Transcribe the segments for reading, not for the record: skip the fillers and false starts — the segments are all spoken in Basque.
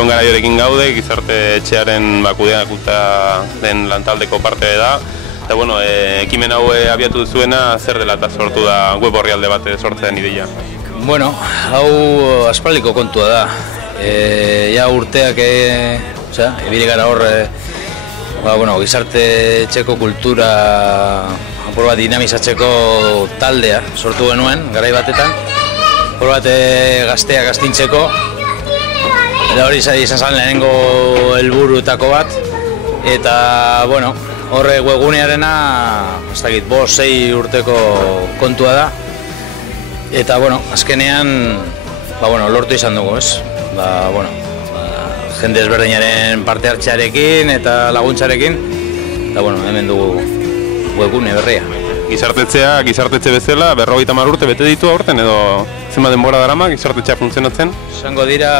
Jon Garaiorekin gaude, gizarte etxearen kudeaketa den lantaldeko parte da. Eta, bueno, ekimen hau abiatu zuena, zer dela eta sortu da web orrialde bat sortzean ideia? Bueno, hau aspaldiko kontua da. Ja urteak, ibili gara hor, gizarte etxeko kultura apur bat dinamizatzeko taldea sortu genuen, garai batetan. Apur bat gazteak astintzeko, eta hori izan zen lehenengo helburuetako bat. Eta, bueno, horre webgunearena, ez dakit, 5-6 urteko kontua da. Eta, bueno, azkenean, lortu izan dugu, ez? Jende ezberdinaren parte hartzearekin eta laguntzarekin, eta, hemen dugu webgune berria. Gizartetxe bezala, 50 urte bete ditu aurten, edo zenbat denbora darama gizartetxea funtzionatzen? Zango dira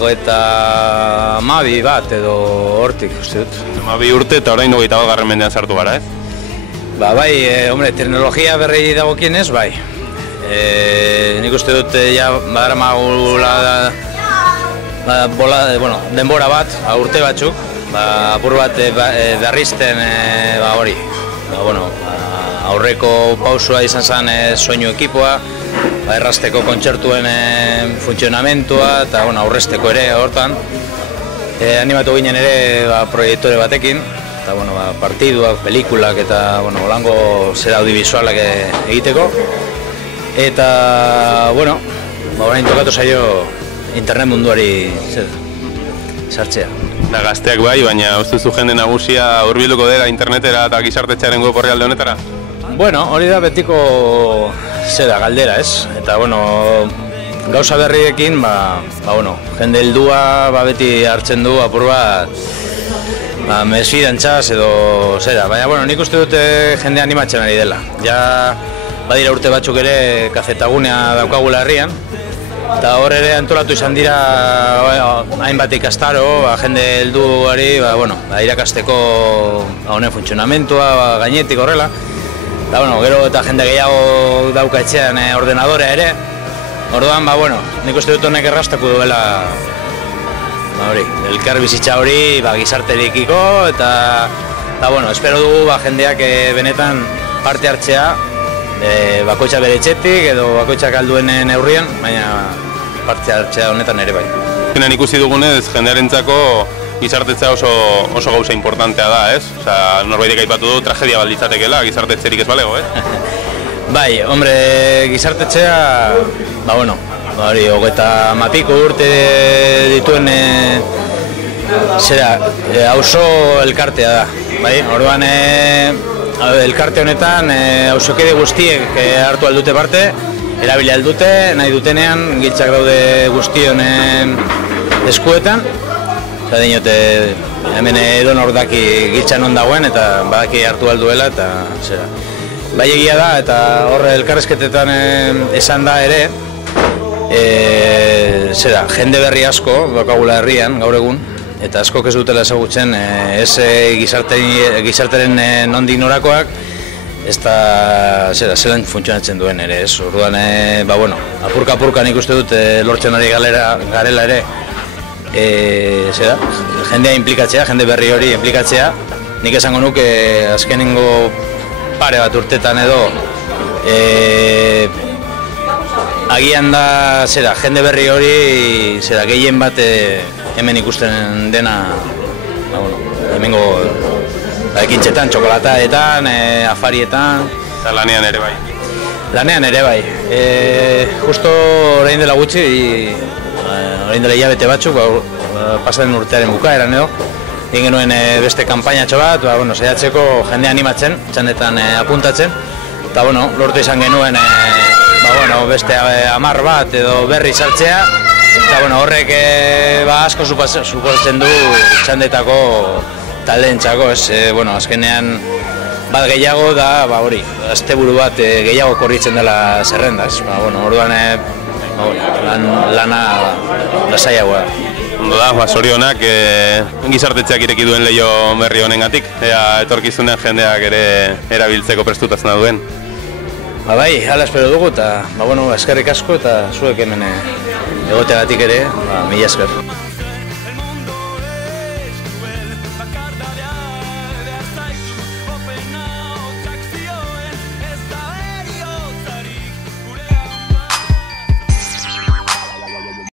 32 bat edo hortik, uste dut. 32 urte eta orain 21. mendean sartu gara, ez? Bai, teknologia berri dagokienez, bai. Nik uste dut badaramagula denbora bat, urte batzuk, apur bat berrizten hori. Aurreko pausua izan zen soinu ekipoa, errazteko kontzertuen funtzionamentua eta aurrezteko ere hortan. Animatu ginen ere proiektore batekin, eta partiduak, pelikulak eta holango zera audiovisualak egiteko. Eta, orain tokatu zaio internet munduari sartzea. Da gazteak bai, baina uste zu jende nagusia hurbilduko dela internetera eta gizartetxearen web orrialde honetara? Hori da betiko galdera, ez? Eta, gauza berriekin, jende heldua beti hartzen du apur bat mesfidantzaz edo baina, nik uste dut jende animatzen ari dela. Ja, badira urte batzuk ere kazetagunea daukagula herrian, eta hor ere antolatu izan dira hainbat ikastaro, jende helduari irakasteko honen funtzionamentua gainetik horrela. Eta, gero eta jende gehiago dauka etxean ordenadorea ere. Orduan, nik uste dut honek errastako duela elkar bizitza hori gizarterekiko, eta espero dugu jendeak benetan parte hartzea, bakoitza bere etxetik edo bakoitzak alduenen neurrian, baina parte hartzea honetan ere bai. Zenean ikusi dugunez, jendearentzako gizartetzea oso gauza importantea da, ez? Norbaitek aipatu du tragedia balditzatekela, gizartetzerik ez balego, ez? Bai, gizartetzea, 30 urte dituen auzo elkartea da. Orduan, elkarte honetan auzokide guztiek hartu aldute parte, erabili aldute, nahi dutenean, giltzak daude guztionen eskuetan. Eta dinote, hemen edonor daki giltzan ondagoen eta badaki hartu alduela eta bai egia da eta horre elkarrezketetan esan da ere, jende berri asko bakagula herrian gaur egun, eta askok ez dutela ezagutzen ez gizarteren nondik norakoak, ez da zelan funtzionatzen duen ere, ez? Orduan, apurka nik uste dut lortzen ari garela ere, jendea implikatzea, jende berri hori implikatzea. Nik esango nuke azkenengo pare bat urtetan edo agian da jende berri hori gehien bat hemen ikusten dena hemengo ekintzetan, txokolataetan, afarietan. Eta lanean ere bai. Lanean ere bai. Justo orain dela gutxi, orain dela hilabete batzuk, pasaren urtearen bukaeran edo, egin genuen beste kanpainatxo bat, saiatzeko jende animatzen, txandetan apuntatzen, eta lortu izan genuen beste 10 bat edo berri sartzea, eta horrek asko suposatzen du txandetako taldeentzako, azkenean bat gehiago da, asteburu bat gehiago korritzen dela zerrenda, orduan lana lasaiagoa da. Ondo da, zorionak gizartetzeak ireki duen leio berri honengatik, ea etorkizunean jendeak ere erabiltzeko prestutatzen duen. Bai, hala espero dugu eta eskerrik asko eta zuek hemen egoteagatik ere, mila esker.